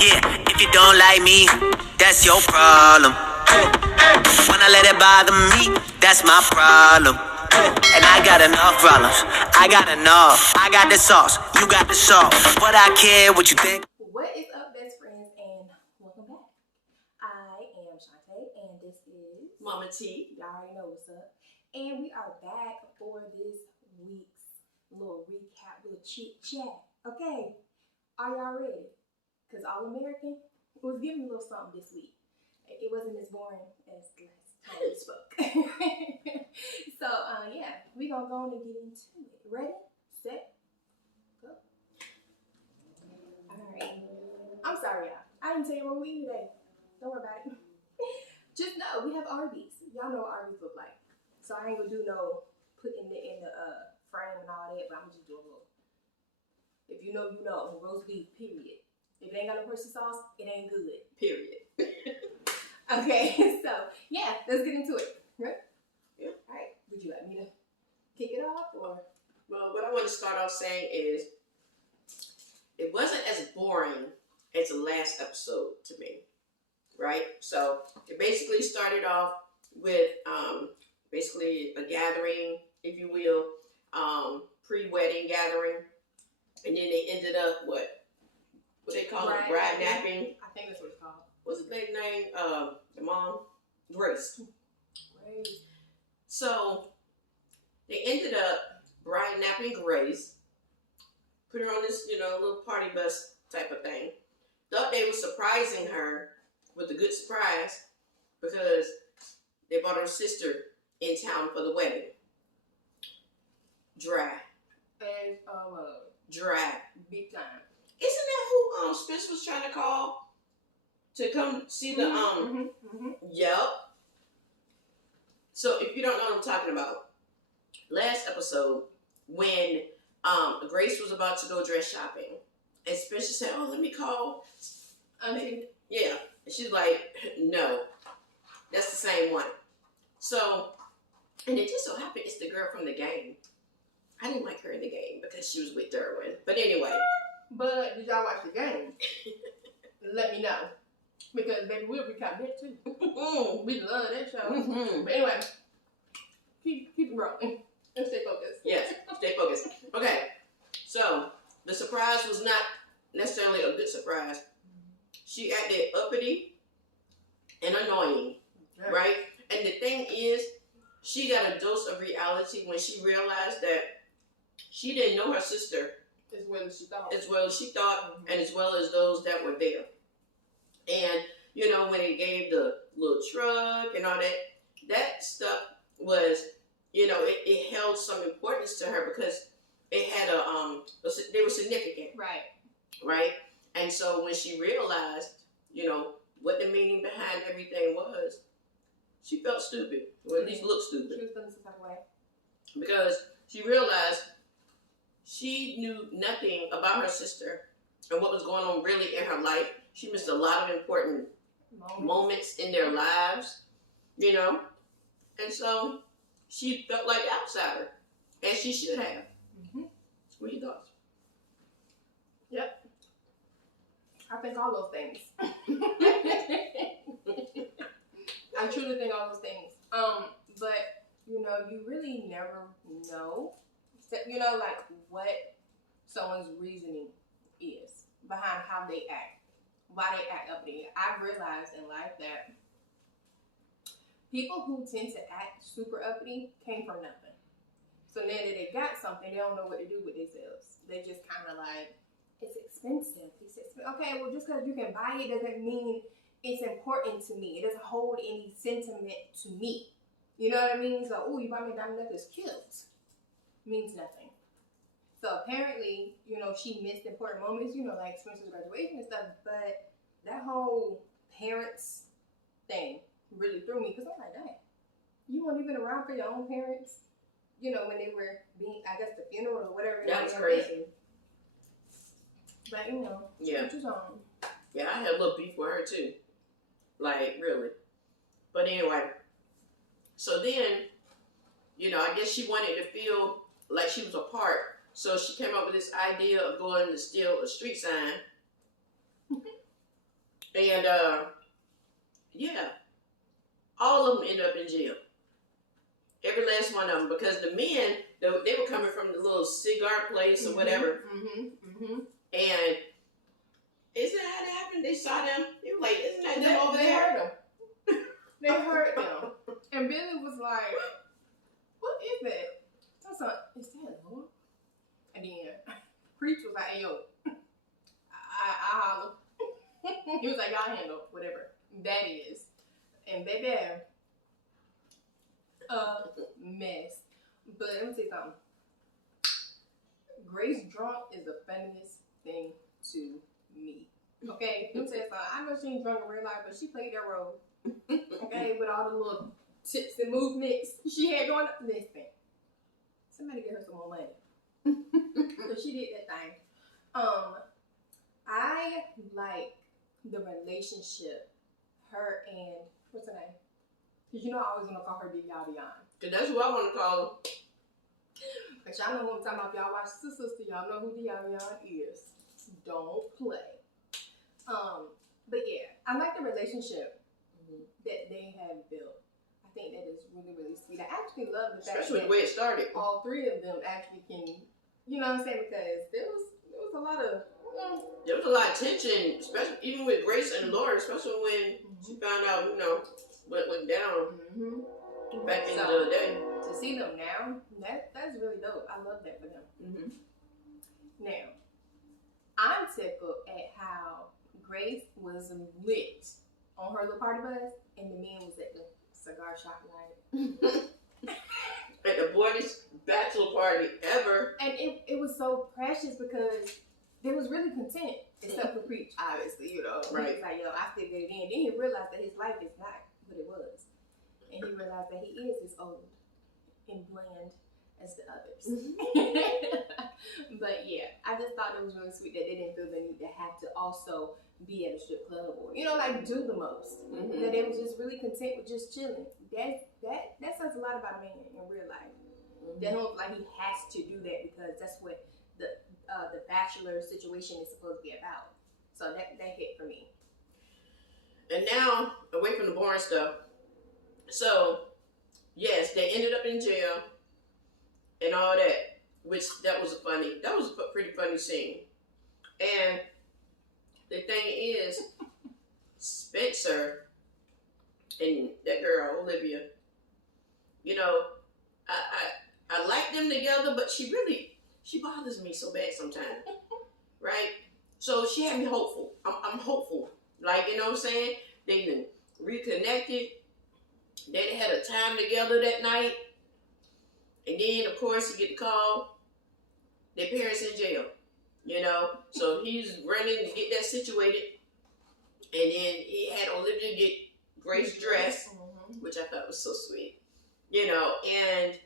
Yeah, if you don't like me, that's your problem. When I let it bother me, that's my problem. And I got enough problems. I got enough. I got the sauce. You got the salt. But I care what you think. What is up, best friends, and welcome back. I am Shantae, and this is Mama T. Y'all already know what's up. And we are back for this week's little recap, little chit chat. Okay, are y'all ready? Because All American was giving me a little something this week. It wasn't as boring as the last time we spoke. So, yeah, we're going to go on and get into it. Ready, set, go. All right. I'm sorry, y'all. I didn't tell you what we eat today. Don't worry about it. Just know we have Arby's. Y'all know what Arby's look like. So I ain't gonna do no putting it in the frame and all that, but I'm gonna just do a little. If you know, you know. Roast beef, period. If it ain't got no horse sauce, it ain't good. Period. Okay, so yeah, let's get into it. Right? Yeah. All right. Would you like me to kick it off or? Well, what I want to start off saying is, it wasn't as boring as the last episode to me, right? So it basically started off with basically a gathering, if you will, pre-wedding gathering, and then they ended up what they call it, bride napping. I think that's what it's called. What's the lady's name? The mom, Grace. Grace. So they ended up bride napping Grace, put her on this, little party bus type of thing. Thought they were surprising her with a good surprise because they brought her sister in town for the wedding. Dry. And Dry. big time. Isn't that who Spence was trying to call to come see the Yep. So if you don't know what I'm talking about, last episode when Grace was about to go dress shopping, and Spencer said, "Oh, let me call." Yeah, and she's like, "No, that's the same one." So, and it just so happened it's the girl from the game. I didn't like her in the game because she was with Derwin. But anyway. But did y'all watch the game? Let me know. Because baby, we'll recap that too. We love that show. Mm-hmm. But anyway, keep it rolling and stay focused. Yes, stay focused. Okay, so the surprise was not necessarily a good surprise. She acted uppity and annoying, right? And the thing is, she got a dose of reality when she realized that she didn't know her sister as well as she thought, and as well as those that were there. And when it gave the little truck and all that stuff was, it held some importance to her because it had they were significant, right. And so when she realized, what the meaning behind everything was, she felt stupid, or at least looked stupid. She was feeling some type of way because she realized she knew nothing about her sister and what was going on really in her life. She missed a lot of important moments in their lives, and so she felt like an outsider, and she should have. Mm-hmm. What are your thoughts? Yep. I think all those things. I truly think all those things. But you really never know, like what someone's reasoning is behind how they act, why they act uppity. I've realized in life that people who tend to act super uppity came from nothing. So now that they got something, they don't know what to do with themselves. They just kind of like, it's expensive. Okay, well, just because you can buy it doesn't mean it's important to me. It doesn't hold any sentiment to me. You know what I mean? So, oh, you buy me a diamond necklace, cute. Means nothing. So apparently, she missed important moments, like Spencer's graduation and stuff. But that whole parents thing really threw me because I'm like, dang, you weren't even around for your own parents, when they were being, I guess, the funeral or whatever. That's crazy. But yeah. Which is on. Yeah, I had a little beef with her too. Like, really. But anyway, so then, I guess she wanted to feel like she was a part. So she came up with this idea of going to steal a street sign And yeah, all of them ended up in jail. Every last one of them, because the men, they were coming from the little cigar place or whatever. And isn't that how that happened? They saw them. They were like, isn't that them over They there? heard them. They heard them. And Billy was like, what is that? I was like, is that Lord? And then Preach was like, hey, yo, I holler. He was like, y'all handle whatever that is. And baby, a mess. But let me tell you something. Grace drunk is the funniest thing to me. Okay? Let me tell you something. I know she ain't drunk in real life, but she played that role. Okay? With all the little tips and movements she had going on. Listen. Somebody get her some more money. So she did that thing. I like the relationship, her and, what's her name? Because you know I always want to call her Dion. Because that's what I want to call them. But y'all know what I'm talking about. If y'all watch the sister, y'all know who Dion is. Don't play. But yeah, I like the relationship that they have built. I think that is really, really sweet. I actually love the fact Especially that the way it started. all three of them actually can, you know what I'm saying? Because there was a lot of... There was a lot of tension, especially even with Grace and Laura, especially when she found out, you know, what went down back in the day. To see them now, that's really dope. I love that for them. Now, I'm tickled at how Grace was lit on her little party bus, and the man was at the cigar shop like... At the boys' bachelor party ever. And it was so precious because they was really content, except for Preach, obviously, you know. Right. He was like, yo, I still get it in. Then he realized that his life is not what it was. And he realized that he is as old and bland as the others. But yeah, I just thought it was really sweet that they didn't feel the need to have to also be at a strip club or, you know, like do the most. That they was just really content with just chilling. That says a lot about a man in real life. They don't like he has to do that because that's what the bachelor situation is supposed to be about. So that hit for me. And now, away from the boring stuff. So, yes, they ended up in jail and all that, which that was a pretty funny scene. And the thing is, Spencer and that girl, Olivia, you know, I like them together, but she bothers me so bad sometimes, right? So she had me hopeful. I'm hopeful. Like, you know what I'm saying? They been reconnected. They had a time together that night. And then, of course, you get the call. Their parents in jail, you know? So he's running to get that situated. And then he had Olivia get Grace dressed, which I thought was so sweet, you know? And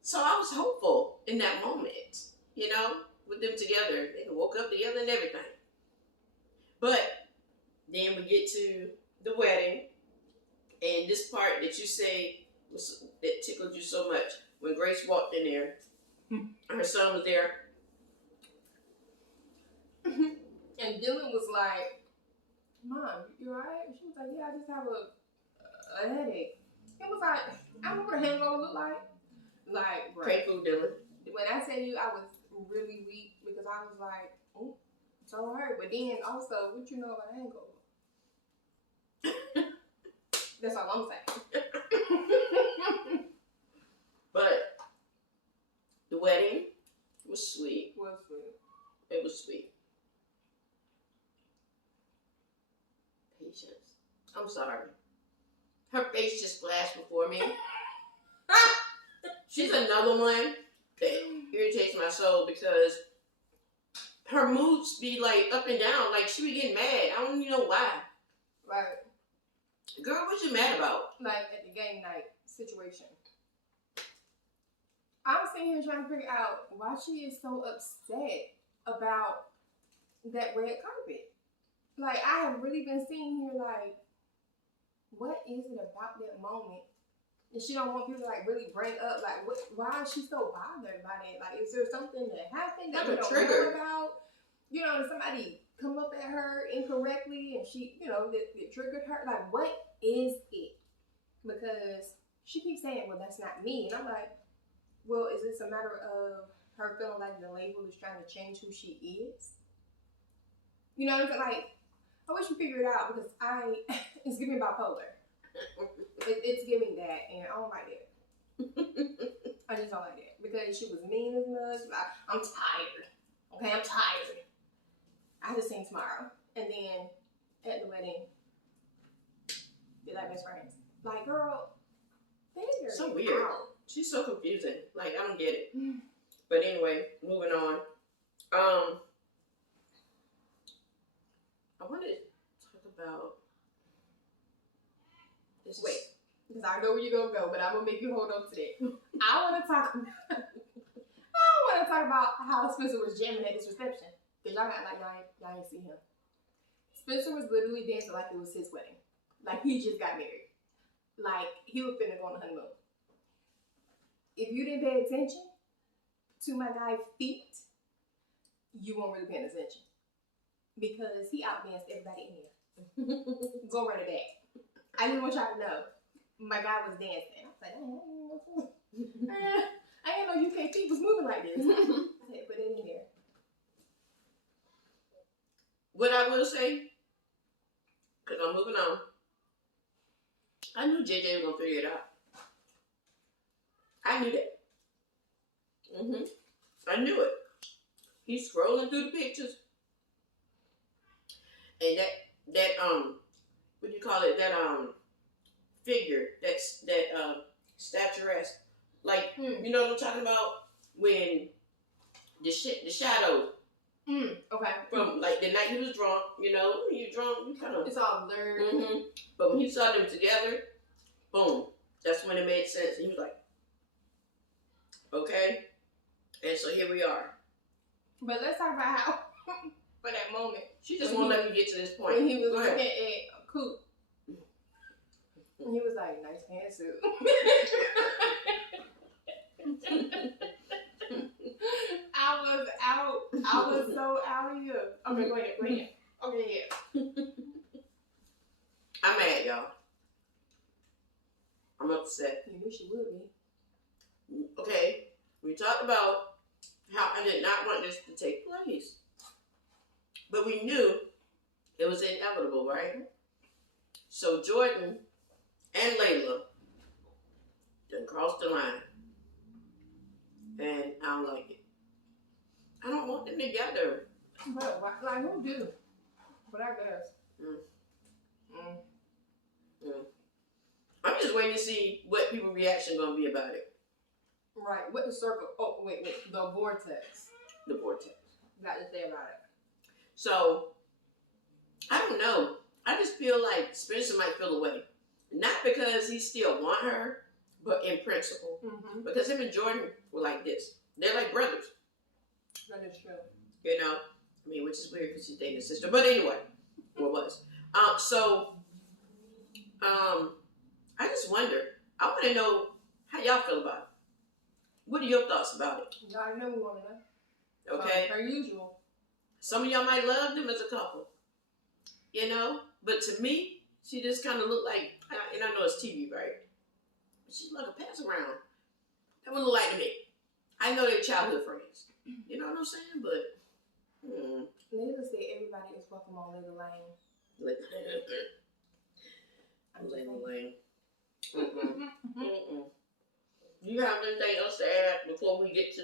so I was hopeful in that moment, you know, with them together. They woke up together and everything. But then we get to the wedding, and this part that you say that tickled you so much when Grace walked in there, her son was there. And Dylan was like, Mom, you alright? She was like, yeah, I just have a headache. It was like, I don't know what a hangover look like. Like, bro. Pray food, Dylan. When I tell you I was really weak because I was like, oh, so hurt. But then also, what you know about hangover? That's all I'm saying. But the wedding was sweet. It was sweet. Patience. I'm sorry. Her face just flashed before me. She's another one that irritates my soul because her moods be like up and down. Like she be getting mad. I don't even know why. Right. Girl, what you mad about? Like at the game night situation. I'm sitting here trying to figure out why she is so upset about that red carpet. Like, I have really been sitting here like, what is it about that moment? And she don't want people to like really bring up like, why is she so bothered by it? Like, is there something that happened that we don't know about? You know, did somebody come up at her incorrectly and she, it triggered her. Like, what is it? Because she keeps saying, well, that's not me. And I'm like, well, is this a matter of her feeling like the label is trying to change who she is? You know what I'm saying? Like, I wish you figured it out because it's giving bipolar. It's giving that, and I don't like it. I just don't like it because she was mean as much. Like, I'm tired. Okay, I'm tired. I have to sing tomorrow, and then at the wedding, they're like best friends. Like, girl, figure So it weird. out. She's so confusing. Like, I don't get it. But anyway, moving on. I want to talk about this. Wait, because I know where you're gonna go, but I'm gonna make you hold on to that. I want to talk about how Spencer was jamming at this reception. Cause y'all got like y'all ain't see him. Spencer was literally dancing like it was his wedding, like he just got married, like he was finna go on the honeymoon. If you didn't pay attention to my guy's feet, you weren't really paying attention because he outdanced everybody in here. Go run it back. I just want y'all to know my guy was dancing. I was like, I didn't know UK feet was moving like this. I said, put it in here. What I will say, because I'm moving on, I knew JJ was going to figure it out. I knew that. I knew it. He's scrolling through the pictures. And that what do you call it? That figure, that statuesque. Like, you know what I'm talking about? When the shadow. Okay. From like the night he was drunk, when you're drunk, you kind of. It's all blurred. But when he saw them together, boom, that's when it made sense. And he was like, okay. And so here we are. But let's talk about how, for that moment, She just won't let me get to this point. When he was looking at Coop, and he was like, nice pantsuit. I was so out of here. Okay, go ahead. Okay, yeah. I'm mad, y'all. I'm upset. You knew she would be. Okay, we talked about how I did not want this to take place. But we knew it was inevitable, right? So Jordan and Layla done crossed the line. And I don't like it. I don't want them together. But like who do? But I guess. I'm just waiting to see what people's reaction gonna be about it. Right. What the circle? Oh wait. The vortex. The vortex. Got to say about it. So I don't know. I just feel like Spencer might feel away. Not because he still want her, but in principle. Because him and Jordan were like this. They're like brothers. That is true. Which is weird because she's dating his sister. But anyway, what was? I just wonder. I want to know how y'all feel about it. What are your thoughts about it? Y'all know we want to know. Okay. Per usual. Some of y'all might love them as a couple. But to me, she just kind of looked like, and I know it's TV, right? But she's like a pass around. That wouldn't look like to me. I know they're childhood friends. You know what I'm saying? But, Layla said everybody is welcome on Layla Lane. Layla Lane. You have anything else to add before we get to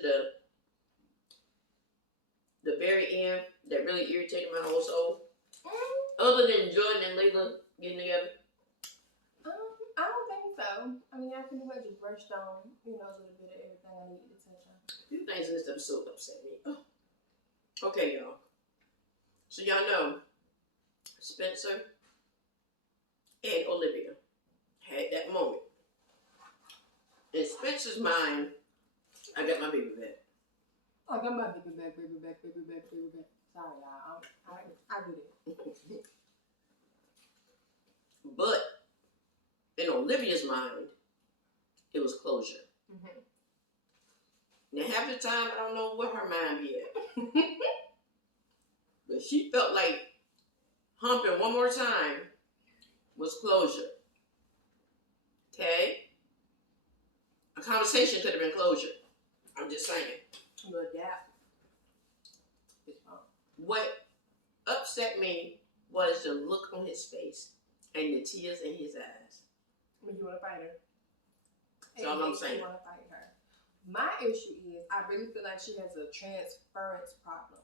the very end that really irritated my whole soul? Other than Jordan and Layla getting together? I don't think so. I pretty much just brushed on, a little bit of everything I needed to touch on. A few things in this episode upset me. Okay, y'all. So y'all know Spencer and Olivia had that moment. In Spencer's mind, I got my baby back. I got my baby back. Sorry, y'all. I did it. But in Olivia's mind, it was closure. Now, half the time, I don't know where her mind be at. But she felt like humping one more time was closure. Okay? A conversation could have been closure. I'm just saying. But that. What upset me was the look on his face and the tears in his eyes. When you want to fight her. That's all I'm saying. You want to fight her. My issue is I really feel like she has a transference problem.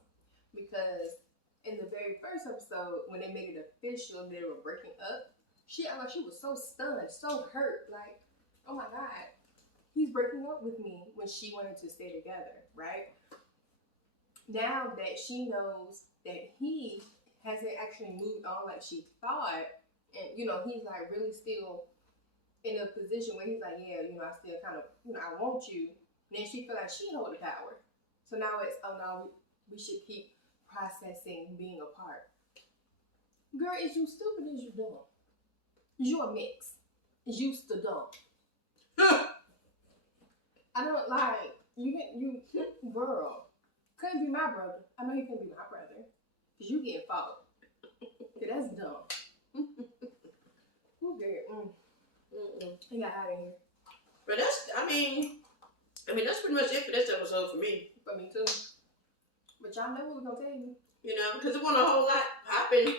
Because in the very first episode, when they made it official and they were breaking up, she acted like she was so stunned, so hurt. Like, oh my God, he's breaking up with me when she wanted to stay together, right? Now that she knows that he hasn't actually moved on like she thought, and you know, he's like really still in a position where he's like, yeah, you know, I still kind of, you know, I want you. And then she feel like she hold the power. So now it's, oh no, we should keep processing being apart. Girl, is you stupid or is you dumb? Is you a mix? Is you the dumb? I don't like, you, girl. Couldn't be my brother. I know he couldn't be my brother. Because you getting followed. Yeah, that's dumb. Who cares? He got out of here. But that's, I mean, that's pretty much it for this episode for me. For me too. But y'all know what we're going to tell you. You know, because it wasn't a whole lot popping.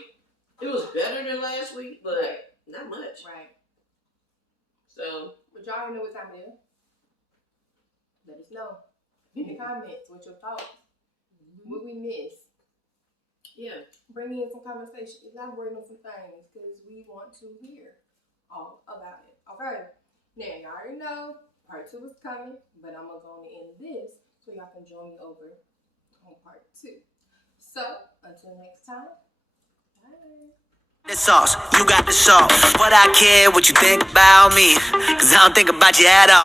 It was better than last week, but not much. Right. So. But y'all already know what time it is. Let us know. In the comments what your thoughts. What we miss. Yeah. Bring in some conversation. Elaborate on some things because we want to hear all about it. Okay. Now, y'all already know part 2 is coming, but I'm going to go on and end this so y'all can join me over on part 2. So, until next time, bye. The sauce, you got the sauce. But I care what you think about me, 'cause I don't think about you at all.